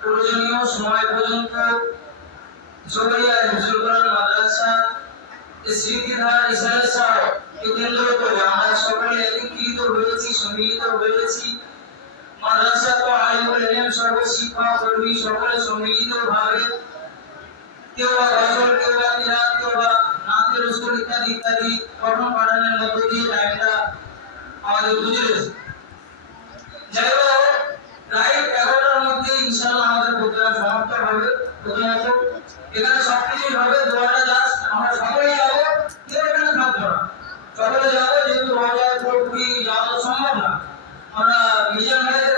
প্রয়োজনীয় সময় পর্যন্ত জোহরিয়া হিফজুল কোরআন মাদ্রাসা স্মৃতিধার ইসলাম কেন্দ্র করে আমরা সকলে একত্রিত হয়েছি, সম্মিলিত হয়েছি। মাদ্রাসা তো আলিমুল ইলম সর্বশিক্ষা কর্মী সকলে সম্মিলিতভাবে কেউ বা গজল, কেউ বা কিরাত, কেউ বা নাতে রসুল ইত্যাদি ইত্যাদি পঠন পাঠনের মধ্য দিয়ে টাইমটা আমাদের গুজরেছে। যাই হোক, প্রায় 11টার মধ্যে ইনশাআল্লাহ আমাদের প্রোগ্রাম সমাপ্ত হবে। প্রথমত এখানে সবকিছুই হবে, দোয়াটা জাস্ট আমরা সকলেই যাবো, কেউ এখানে থাকবো না, সকলে যাবো, যেহেতু রোজার পুরোপুরি যাওয়া সম্ভব না। আমরা মিজান ভাইয়ের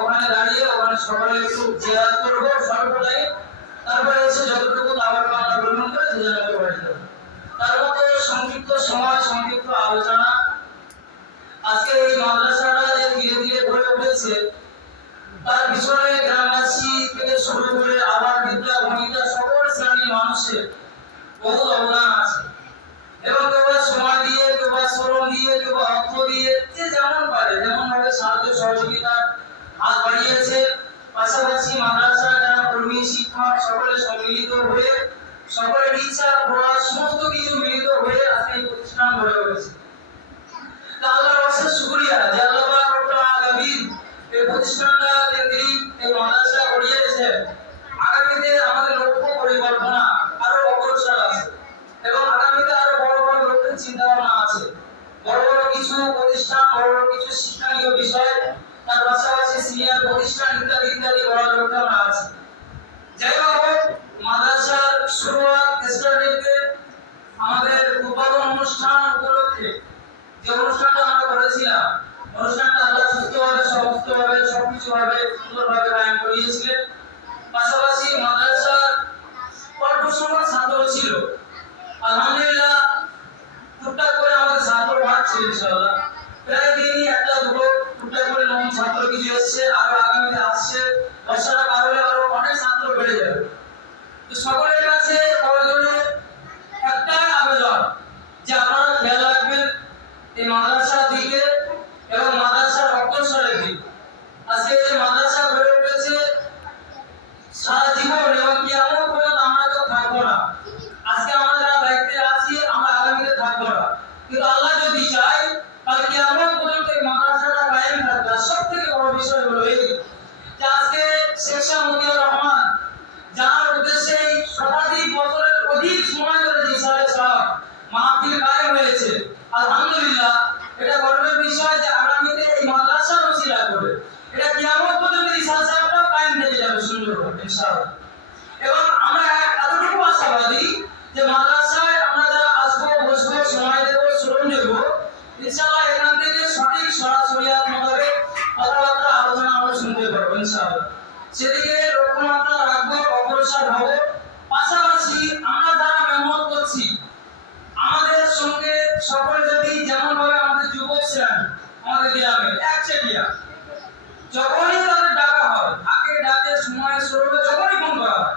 ওখানে দাঁড়িয়ে ওখানে সকলে একটু জিয়ারত করবো সর্বদাই, তারপরে এসে যতটুকু আবার আমরা গ্রহণ করে জিয়ারত করে দেবো। তার মধ্যে সংক্ষিপ্ত সময়, সংক্ষিপ্ত আলোচনা। আজকে এই মাদ্রাসাটা যে ধীরে ধীরে গড়ে উঠেছে তার পিছনে গ্রামবাসী থেকে শুরু করে আবার বিদ্যা বনিতা সকল শ্রেণীর মানুষের বহু অবদান আছে, এবং কেউ সময় দিয়ে, কেউ শ্রম দিয়ে, কেউ অর্থ দিয়ে, যে যেমন পারে যেমন ভাবে সাহায্য সহযোগিতার হাত বাড়িয়েছে। পাশাপাশি মাদ্রাসার যারা কর্মী, শিক্ষক সকলে সম্মিলিত হয়ে সকলের ইচ্ছা পড়া সমস্ত কিছু মিলিত হয়ে আজকে এই প্রতিষ্ঠান গড়ে উঠেছে। আল্লাহর অশেষ শুকরিয়া যে আল্লাহ পাক রব্বুল আলামিন এই প্রতিষ্ঠানটা কেন্দ্রিক এই মাদ্রাসা গড়িয়েছে। আগামীতে আমাদের লক্ষ্য পরিকল্পনা আরো অগ্রসর আছে, এবং আগামীতে আরো বড় বড় লক্ষ্যের চিন্তা ভাবনা আছে। বড় বড় কিছু প্রতিষ্ঠান, বড় বড় কিছু শিক্ষণীয় বিষয়, তার পাশাপাশি সিনিয়র প্রতিষ্ঠান ইত্যাদি ইত্যাদি বড় লক্ষ্য আছে। যাই হোক, মাদ্রাসার শুরুয়াত স্টার্টিংয়ে আমাদের উদ্বোধন অনুষ্ঠান উপলক্ষে যে অনুষ্ঠানটা আমরা করেছিলাম, অনুষ্ঠানটা আল্লাহ সুস্থভাবে সমস্তভাবে সবকিছুভাবে সুন্দরভাবে আয়োজন করিয়েছিলেন। পাশাপাশি মাদ্রাসার অল্প সংখ্যক ছাত্র ছিল, আলহামদুলিল্লাহ টুকটাক করে আমাদের ছাত্র বাড়ছে ইনশাআল্লাহ। প্রায় দিনই একটা দুটো টুকটাক করে নতুন ছাত্র কিছু এসছে, আরো আগামীতে আসছে। বর্ষাটা পার হলে আরো অনেক ছাত্র বেড়ে যাবে। তো সকলের কাছে প্রয়োজনে একটাই আবেদন যে আপনারা খেয়াল রাখবেন এই মাদ্রাসার দিকে এবং মাদ্রাসার অগ্রসরের দিকে। আজকে যে মাদ্রাসা গড়ে উঠেছে সারা জীবন এবং কিয়ামত পর্যন্ত আমরা তো থাকবো না। আজকে আমরা যারা দায়িত্বে আছি আমরা আগামীতে থাকবো না, কিন্তু আল্লাহ যদি চায় তাহলে কিয়ামত পর্যন্ত এই মাদ্রাসাটা কায়েম থাকবে। সব থেকে বড় বিষয় হলো এই যে আজকে শেখ শাহ মতিউর রহমান যার উদ্দেশ্যে শতাধিক বছরের অধিক সময় ধরে যে সাহেব মাহফিল কায়েম হয়েছে, আলহামদুলিল্লাহ এটা গর্বের বিষয় যে আগামীতে এই মাদ্রাসা ওসিলা করে এটা কিয়ামত পর্যন্ত এই সাহেবটা কায়েম থেকে যাবে সুন্দরভাবে ইনশাআল্লাহ। এবং আমরা এতটুকু আশাবাদী যে মাদ্রাসায় আমরা যারা আসবো, বসবো, সময় দেবো, শ্রম দেবো, ইনশাআল্লাহ এখান থেকে সঠিক সরাসরিয়াত মোতাবেক কথাবার্তা আলোচনা আমরা শুনতে পারবো ইনশাআল্লাহ। সেদিকে লক্ষ্যমাত্রা রাখবো, অগ্রসর হবো। পাশাপাশি আমরা যারা মেহনত করছি আমাদের সঙ্গে সকলে যদি যেমন ভাবে আমাদের যুবক শ্রেণী আমাদের গ্রামে একচেটিয়া, যখনই তাদের ডাকা হয়, আগে ডাকে সময় শ্রমে যখনই ফোন করা হয়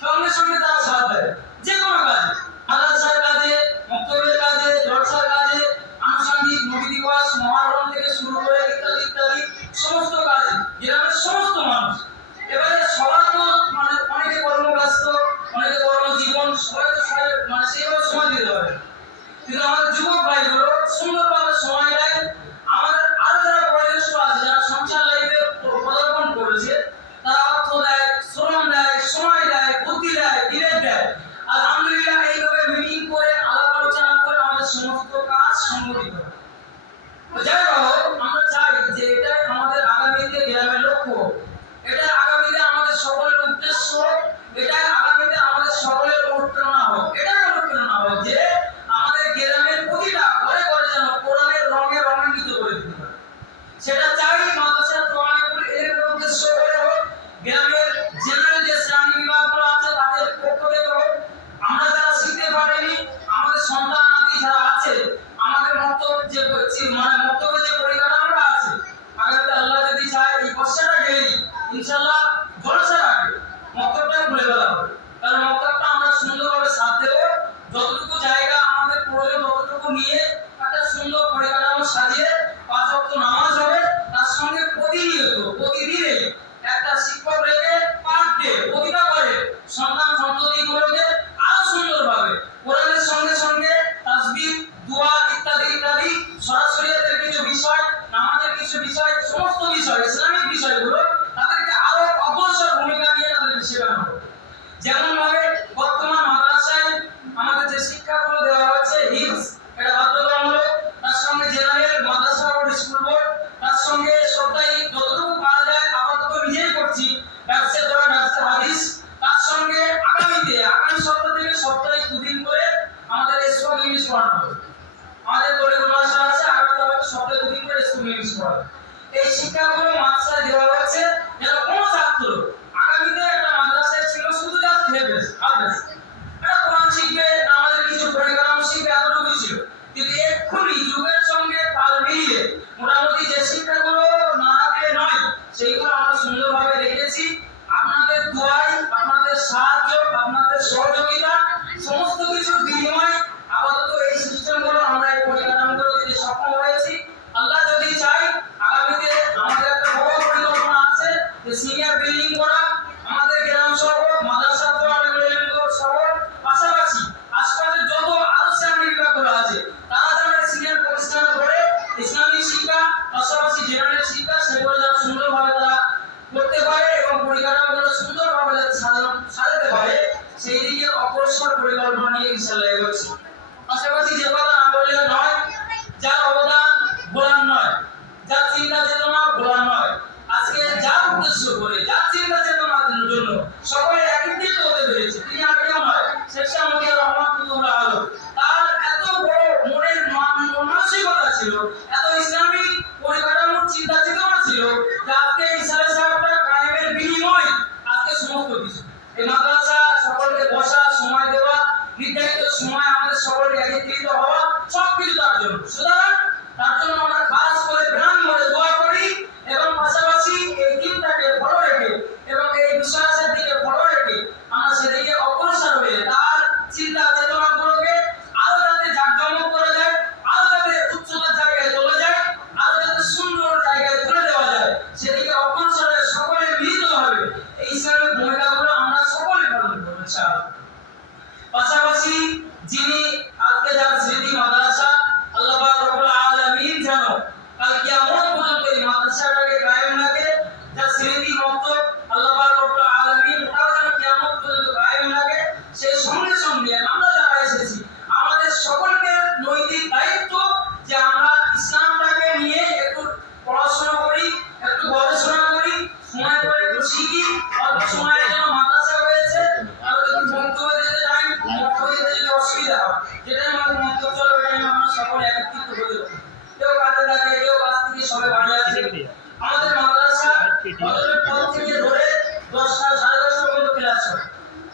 সঙ্গে সঙ্গে তারা সাথ দেয়। যে কোনো কাজে, মাদ্রাসার কাজে, মক্তবের কাজে, জলসার কাজে, আনুষঙ্গিক নবী দিবস, মহরম থেকে শুরু করে ইত্যাদি ইত্যাদি সমস্ত কাজে গ্রামের সমস্ত মানুষ। এবারে সবার তো মানে অনেকে কর্মব্যস্ত, অনেকে কর্মজীবন, সবাই তো মানে সেইভাবে সময় দিতে পারে, কিন্তু আমাদের যুবক ভাইগুলো সুন্দরভাবে সময় দেয়। আমাদের আরো যারা বয়োজ্যেষ্ঠ আছে, যারা সংসার লাইফে পদার্পণ করেছে, তারা অর্থ দেয়, শ্রম দেয়, সময় দেয়, বুদ্ধি দেয়, ডিরেক্ট দেয়। আলহামদুলিল্লাহ এইভাবে মিটিং করে আলাপ আলোচনা করে আমাদের সমস্ত কাজ সংগঠিত হয়। যাই হোক, আমরা চাই যে এটাই আমাদের আগামীতে গ্রামের লক্ষ্য, এটা আগামীতে আমাদের সকলের উদ্দেশ্য, এটা আগামীতে আমাদের সকলের অনুপ্রেরণা হোক। এটাই অনুপ্রেরণা হোক যে আমাদের গ্রামের প্রতিটা ঘরে ঘরে যেন কোরআনের রঙে রঙান্বিত করে দিতে পারে। সেটা চাই মাদ্রাসার তোয়ানিপুর এর উদ্দেশ্য করে হোক, গ্রামের জেনারেল যে শ্রেণী বিভাগগুলো আছে তাদের পক্ষ থেকে হোক। আমরা যারা শিখতে পারিনি, আমাদের সন্তান আদি যারা আছে, আমাদের মক্তব্য যে পরিকাঠামোটা আছে, আগামীতে আল্লাহ যদি চায় এই বর্ষাটা গেলেই ইনশাআল্লাহ জলসার আগে মক্তবটা খুলে ফেলা হবে। কারণ মক্তবটা আমরা সুন্দরভাবে সাথ দেবো, যতটুকু জায়গা আমাদের প্রয়োজন ততটুকু নিয়ে একটা সুন্দর পরিকাঠামো সাজিয়ে 5 ওয়াক্ত নামাজ হবে, তার সঙ্গে প্রতিনিয়ত প্রতিদিনই একটা সুন্দরভাবে রেখেছি। আপনাদের দোয়ায়, আপনাদের সাহায্য, আপনাদের সহযোগিতা, সমস্ত কিছুর বিনিময়ে আপাতত এই সিস্টেমগুলো আমরা এই পরিকাঠামোগুলো দিতে সক্ষম হয়েছি। আল্লাহ যদি চায় আগামীতে আমাদের একটা বড় পরিকল্পনা আছে যে সিনিয়র বিল্ডিং করা, আমাদের গ্রাম সহ মাদ্রাসা সহ পাশাপাশি আশপাশের যত আরো শ্রেণী বিভাগগুলো আছে তারা যারা সিনিয়র প্রতিষ্ঠানে করে ইসলামিক শিক্ষা পাশাপাশি জেনারেল শিক্ষা সেগুলো যারা সুন্দরভাবে তারা করতে পারে এবং পরিকাঠামোগুলো সুন্দরভাবে সাজাতে পারে সেই দিকে অগ্রসর পরিকল্পনা নিয়ে ইনশাআল্লাহ এগোচ্ছি। পাশাপাশি যে কথা না বললে নয়, যার অবদান ভোলার নয়, যার চিন্তা চেতনা ভোলার নয়, আজকে যার উদ্দেশ্য করে যার চিন্তা চেতনার জন্য সকলে একত্রিত হতে পেরেছে তিনি আর কেউ নয়, শেখ শাহমুদিয়া রহমাতুল্লাহ আলাইহি। তার এত বড় মনের মানসিকতা ছিল, এত ইসলামিক পরিকাঠামোর চিন্তা চেতনা ছিল যে আজকে ইসলাম সাহেবটা কায়েমের বিনিময় আজকে সমস্ত কিছু এই মাদ্রাসা সকলকে বসা, সময় দেওয়া, নির্ধারিত সময় আমাদের সকলকে একত্রিত হওয়া সবকিছু তার জন্য। সুতরাং তার জন্য আমরা খাস করে প্রাণ ভরে দোয়া করি এবং পাশাপাশি এই দিনটাকে ফলো রেখে এবং এই বিশ্বাসের দিকে ফলো রেখে আমরা সেদিকে অগ্রসর হয়ে তার চিন্তা চেতনাগুলোকে আরো যাতে জাঁকজমক করা যায়, আরো যাতে উচ্চতার জায়গায় চলে যায়, আরো যাতে সুন্দর জায়গায় তুলে দেওয়া যায় সেদিকে অগ্রসর হয়ে সকলে মিলিত হবে এই ইসলামের ভূমিকাগুলো আমরা সকলে পালন করব ইনশাআল্লাহ। পাশাপাশি যিনি আজকে যার স্মৃতি মাদ্রাসা আল্লাহ পাক রব্বুল আলামিন যেন কাল কিয়ামত পর্যন্ত এই মাদ্রাসাটাকে কায়েম রাখে, যার স্মৃতি মুক্ত আল্লাহ পাক রব্বুল আলামিন তাও যেন কিয়ামত পর্যন্ত কায়েম রাখে। সেই সঙ্গে সঙ্গে আমরা যারা এসেছি আমাদের সকলকে নৈতিক দায়িত্ব যে আমরা ইসলামটাকে নিয়ে একটু পড়াশোনা করি, একটু গবেষণা করি, সময় করে একটু শিখি। অল্প সময়ের জন্য মাদ্রাসা হয়েছে, আর যদি মন্তব্য দিতে চাই মন্তব্য দিতে যদি অসুবিধা হয় যেটাই আমাদের মন্তব্য চলে ওইটাই আমরা সকলে একত্রিত হতে হবে। কেউ কাজে থাকে, কেউ কাজ থেকে সবাই বাড়ি আছে। আমাদের মাদ্রাসা আমাদের পর থেকে ধরে 10টা 10:30 পর্যন্ত ক্লাস হয়।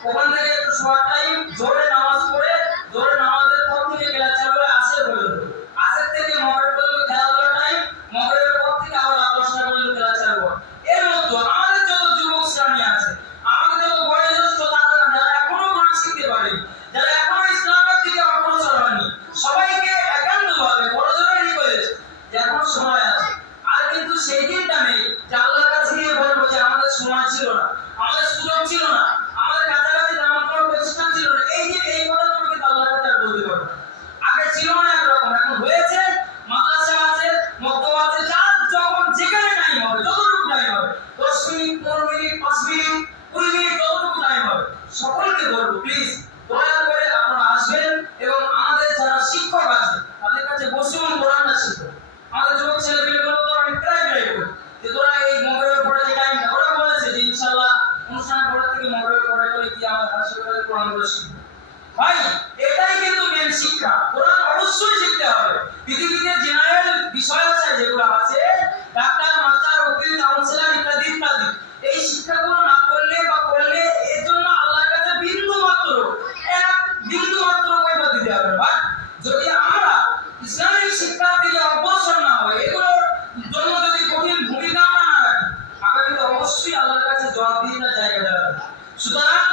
ওখান থেকে একটু শর্ট টাইম জোরে নামাজ পড়ে জোরে নামাজের পর থেকে ক্লাস চালু হয় আসর পর্যন্ত। আসর থেকে মাগরিব পর্যন্ত খেলাধুলা টাইম, মাগরিবের পর থেকে আবার রাত 10টা পর্যন্ত ক্লাস চালু হয়। এর মধ্যে আমাদের যত যুবক শ্রেণী আছে, আমাদের যত বয়োজ্যেষ্ঠ তারা যারা এখনো কোরআন শিখতে পারেনি, যারা এখনো ইসলামের দিকে অগ্রসর হয়নি, সবাইকে একান্তভাবে বড়জোরে রিকোয়েস্ট যে এখন সময় আছে। আর কিন্তু সেই দিনটা নেই যে আল্লাহর কাছে গিয়ে বলবো যে আমাদের সময় ছিল না, আমাদের সুযোগ ছিল না, আমাদের কাছাকাছি তেমন কোনো প্রতিষ্ঠান ছিল না। এই যে এই কথা তুমি কিন্তু আল্লাহর কাছে আর বলতে পারবে না। আগে ছিল না একরকম, এখন হয়েছে, মাদ্রাসা আছে, মক্তব আছে, যার যখন যেখানে টাইম হবে, যতটুকু টাইম হবে, 10 মিনিট 15 মিনিট 5 মিনিট 20 মিনিট যতটুকু টাইম হবে, সকলকে বলবো প্লিজ দয়া করে আপনারা আসবেন এবং আমাদের যারা শিক্ষক আছে তাদের কাছে বসুন, কোরআনটা শিখুন। আমাদের যুবক ছেলেমেয়েগুলো তো আমি প্রায় করি যে তোরা এই মাগরিবের পরে যে টাইমটা ওরা বলেছে যে ইনশাআল্লাহ অনুষ্ঠানের পরে থেকে মাগরিবের পরে করে গিয়ে আমার হাসপাতালে কোরআনগুলো শিখবো। ভাই এটাই কিন্তু মেন শিক্ষা, কোরআন অবশ্যই শিখতে হবে। পৃথিবীতে জেনারেল বিষয় আছে যেগুলো আছে, ডাক্তার, মাস্টার, উকিল, কাউন্সিলর ইত্যাদি ইত্যাদি, এই শিক্ষাগুলো না করলে বা করলে এর জন্য আল্লাহর কাছে বিন্দু মাত্র কয়বা দিতে হবে। বাট যদি আমরা ইসলামিক শিক্ষার দিকে অগ্রসর না হয়, এগুলোর জন্য যদি কঠিন ভূমিকা আমরা না রাখি, আগামীতে অবশ্যই আল্লাহর কাছে জবাবদিহিতার জায়গা দাঁড়াবে। সুতরাং